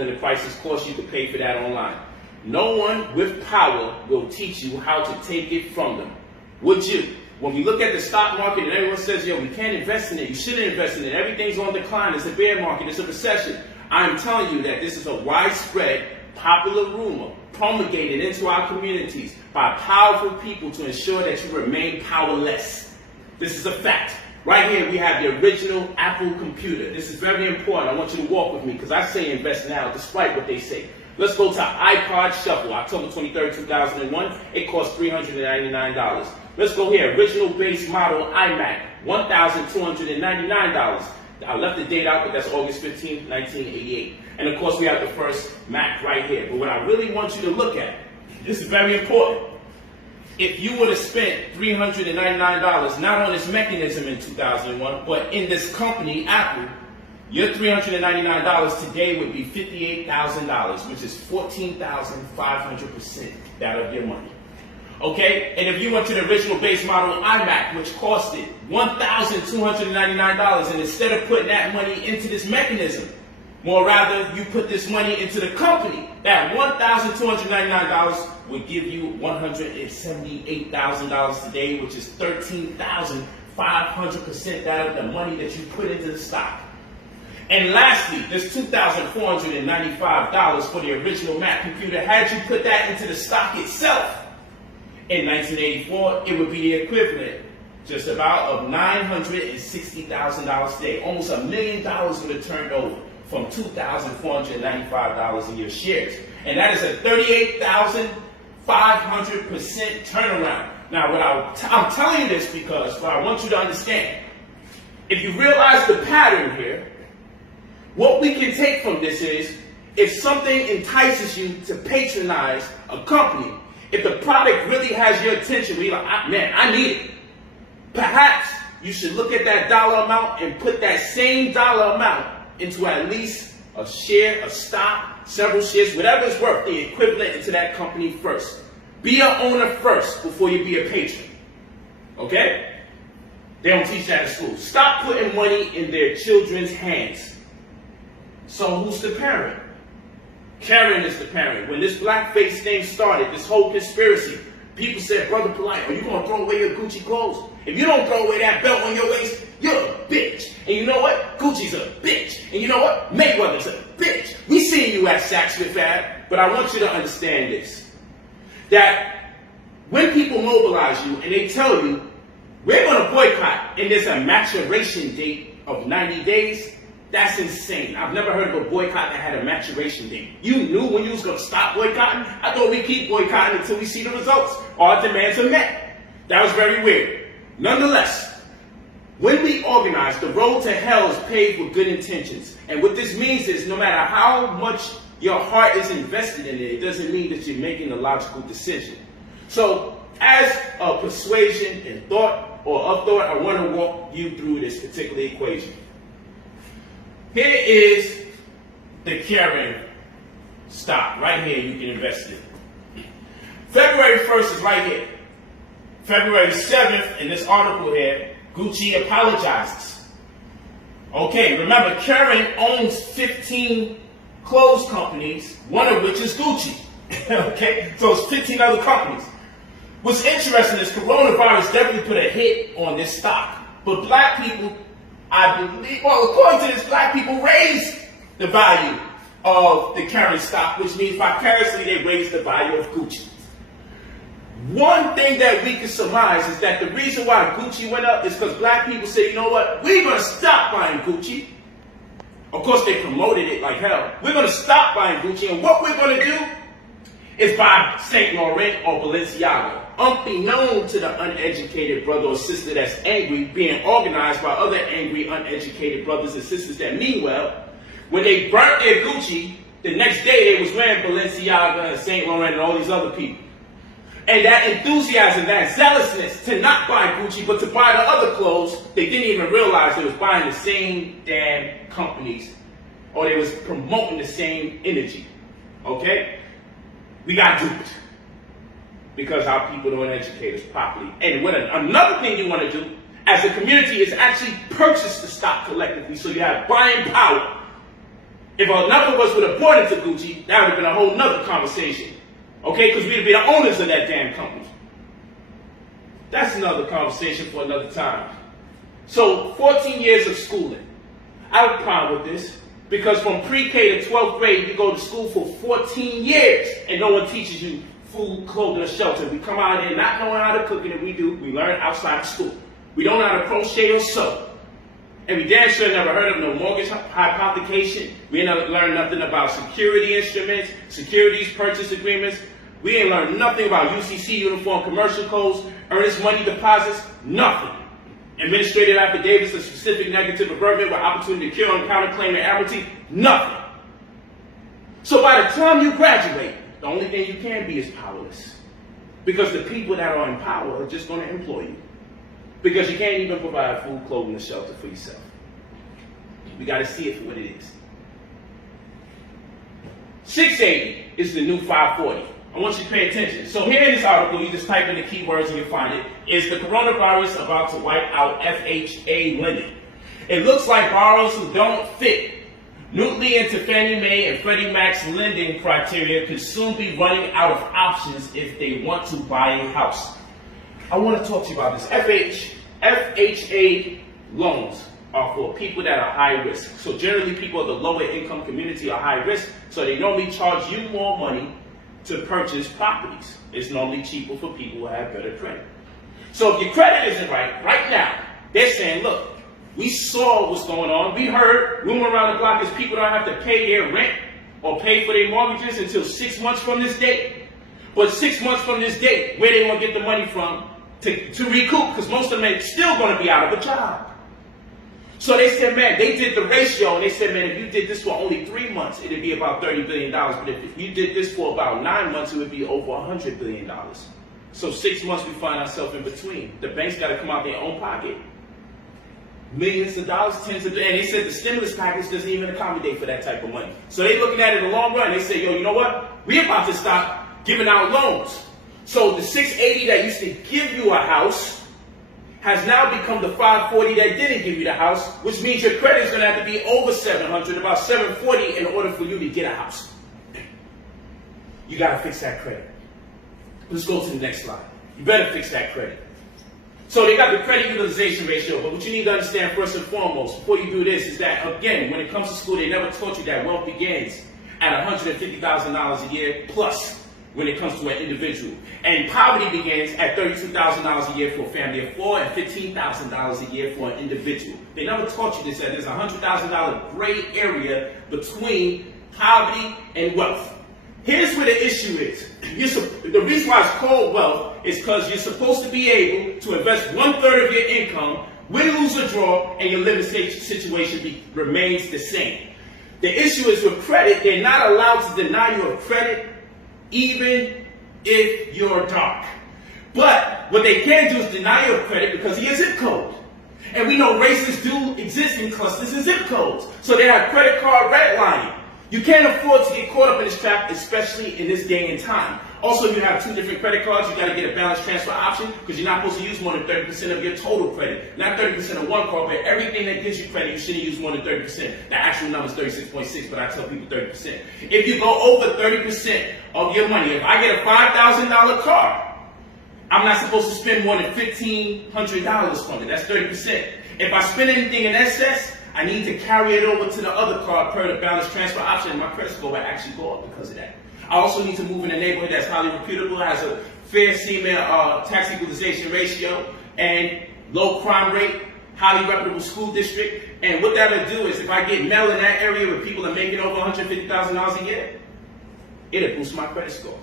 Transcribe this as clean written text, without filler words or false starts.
and the prices cost, you could pay for that online. No one with power will teach you how to take it from them. Would you? When we look at the stock market and everyone says, yo, we can't invest in it, you shouldn't invest in it, everything's on decline, it's a bear market, it's a recession. I'm telling you that this is a widespread, popular rumor promulgated into our communities by powerful people to ensure that you remain powerless. This is a fact. Right here we have the original Apple computer. This is very important. I want you to walk with me because I say invest now despite what they say. Let's go to iPod Shuffle, October 23rd, 2001. It cost $399. Let's go here, original base model iMac, $1,299. I left the date out, but that's August 15, 1988. And of course we have the first Mac right here. But what I really want you to look at, this is very important. If you would have spent $399 not on this mechanism in 2001, but in this company, Apple, your $399 today would be $58,000, which is 14,500% that of your money. Okay? And if you went to the original base model iMac, which costed $1,299, and instead of putting that money into this mechanism, more rather, you put this money into the company, that $1,299 would give you $178,000 today, which is 13,500% that of the money that you put into the stock. And lastly, this $2,495 for the original Mac computer, had you put that into the stock itself, in 1984, it would be the equivalent, just about, of $960,000 today. Almost $1 million would have turned over from $2,495 in your shares. And that is a 38,500% turnaround. Now, I'm telling you this because what I want you to understand, if you realize the pattern here, what we can take from this is, if something entices you to patronize a company, if the product really has your attention, where you're like, man, I need it, perhaps you should look at that dollar amount and put that same dollar amount into at least a share, a stock, several shares, whatever it's worth, the equivalent into that company first. Be an owner first before you be a patron. Okay? They don't teach that in school. Stop putting money in their children's hands. So who's the parent? Karen is the parent. When this blackface thing started, this whole conspiracy, people said, Brother Polight, are you going to throw away your Gucci clothes? If you don't throw away that belt on your waist, you're a bitch. And you know what? Gucci's a bitch. And you know what? Mayweather's a bitch. We seen you at Saks Fifth Ave, but I want you to understand this. That when people mobilize you and they tell you, we're going to boycott, and there's a maturation date of 90 days, that's insane. I've never heard of a boycott that had a maturation date. You knew when you was going to stop boycotting? I thought we keep boycotting until we see the results. Our demands are met. That was very weird. Nonetheless, when we organize, the road to hell is paved with good intentions. And what this means is no matter how much your heart is invested in it, it doesn't mean that you're making a logical decision. So, as a persuasion and thought, or of thought, I want to walk you through this particular equation. Here is the Karen stock. Right here, you can invest in. February 1st is right here. February 7th, in this article here, Gucci apologizes. Okay, remember, Karen owns 15 clothes companies, one of which is Gucci. Okay, so it's 15 other companies. What's interesting is coronavirus definitely put a hit on this stock. But black people, I believe, well, according to this, black people raised the value of the Karen stock, which means vicariously they raised the value of Gucci. One thing that we can surmise is that the reason why Gucci went up is because black people said, you know what, we're going to stop buying Gucci. Of course, they promoted it like hell. We're going to stop buying Gucci, and what we're going to do is buy St. Laurent or Balenciaga. Unbeknown to the uneducated brother or sister that's angry, being organized by other angry, uneducated brothers and sisters that mean well, when they burnt their Gucci, the next day they was wearing Balenciaga and St. Laurent and all these other people. And that enthusiasm, that zealousness to not buy Gucci but to buy the other clothes, they didn't even realize they was buying the same damn companies, or they was promoting the same energy. Okay? We got duped because our people don't educate us properly. And what another thing you want to do as a community is actually purchase the stock collectively so you have buying power. If enough of us would have bought into Gucci, that would have been a whole nother conversation. Okay, because we'd be the owners of that damn company. That's another conversation for another time. So, 14 years of schooling. I have a problem with this because from pre-K to 12th grade, you go to school for 14 years and no one teaches you food, clothing, or shelter. We come out here not knowing how to cook, and if we do, we learn outside of school. We don't know how to crochet or sew. And we damn sure never heard of no mortgage hypothecation. We ain't never learned nothing about security instruments, securities purchase agreements. We ain't learned nothing about UCC uniform commercial codes, earnest money deposits, nothing. Administrative affidavits of specific negative averment with opportunity to cure on counterclaim and amnesty, nothing. So by the time you graduate, the only thing you can be is powerless. Because the people that are in power are just going to employ you. Because you can't even provide food, clothing, and shelter for yourself. We got to see it for what it is. 680 is the new 540. I want you to pay attention. So here in this article, you just type in the keywords and you'll find it. Is the coronavirus about to wipe out FHA lending? It looks like borrowers who don't fit neatly into Fannie Mae and Freddie Mac's lending criteria could soon be running out of options if they want to buy a house. I want to talk to you about this. FHA loans are for people that are high risk. So generally people of the lower income community are high risk, so they normally charge you more money to purchase properties. It's normally cheaper for people who have better credit. So if your credit isn't right now, they're saying, look, we saw what's going on. We heard, rumor around the block is people don't have to pay their rent or pay for their mortgages until 6 months from this date. But 6 months from this date, where they going to get the money from to recoup? Because most of them are still going to be out of a job. So they said, man, they did the ratio, and they said, man, if you did this for only 3 months, it'd be about $30 billion. But if you did this for about 9 months, it would be over $100 billion. So 6 months, we find ourselves in between. The banks got to come out their own pocket. Millions of dollars, tens of, and they said the stimulus package doesn't even accommodate for that type of money. So they looking at it in the long run. They say, yo, you know what? We're about to stop giving out loans. So the 680 that used to give you a house has now become the 540 that didn't give you the house, which means your credit is going to have to be over 700, about 740 in order for you to get a house. You got to fix that credit. Let's go to the next slide. You better fix that credit. So they got the credit utilization ratio, but what you need to understand first and foremost, before you do this, is that, again, when it comes to school, they never taught you that wealth begins at $150,000 a year plus when it comes to an individual. And poverty begins at $32,000 a year for a family of 4 and $15,000 a year for an individual. They never taught you this, that there's a $100,000 gray area between poverty and wealth. Here's where the issue is. The reason why it's called wealth is because you're supposed to be able to invest 1/3 of your income, win, lose, or draw, and your living situation remains the same. The issue is with credit, they're not allowed to deny you of credit even if you're dark. But what they can do is deny you of credit because of your zip code. And we know races do exist in clusters and zip codes. So they have credit card redlining. You can't afford to get caught up in this trap, especially in this day and time. Also, you have 2 different credit cards. You got to get a balance transfer option because you're not supposed to use more than 30% of your total credit. Not 30% of one card, but everything that gives you credit, you shouldn't use more than 30%. The actual number is 36.6, but I tell people 30%. If you go over 30% of your money, if I get a $5,000 card, I'm not supposed to spend more than $1,500 from it. That's 30%. If I spend anything in excess, I need to carry it over to the other card per the balance transfer option, and my credit score will actually go up because of that. I also need to move in a neighborhood that's highly reputable, has a fair semen tax equalization ratio, and low crime rate, highly reputable school district. And what that will do is if I get mail in that area where people are making over $150,000 a year, it'll boost my credit score.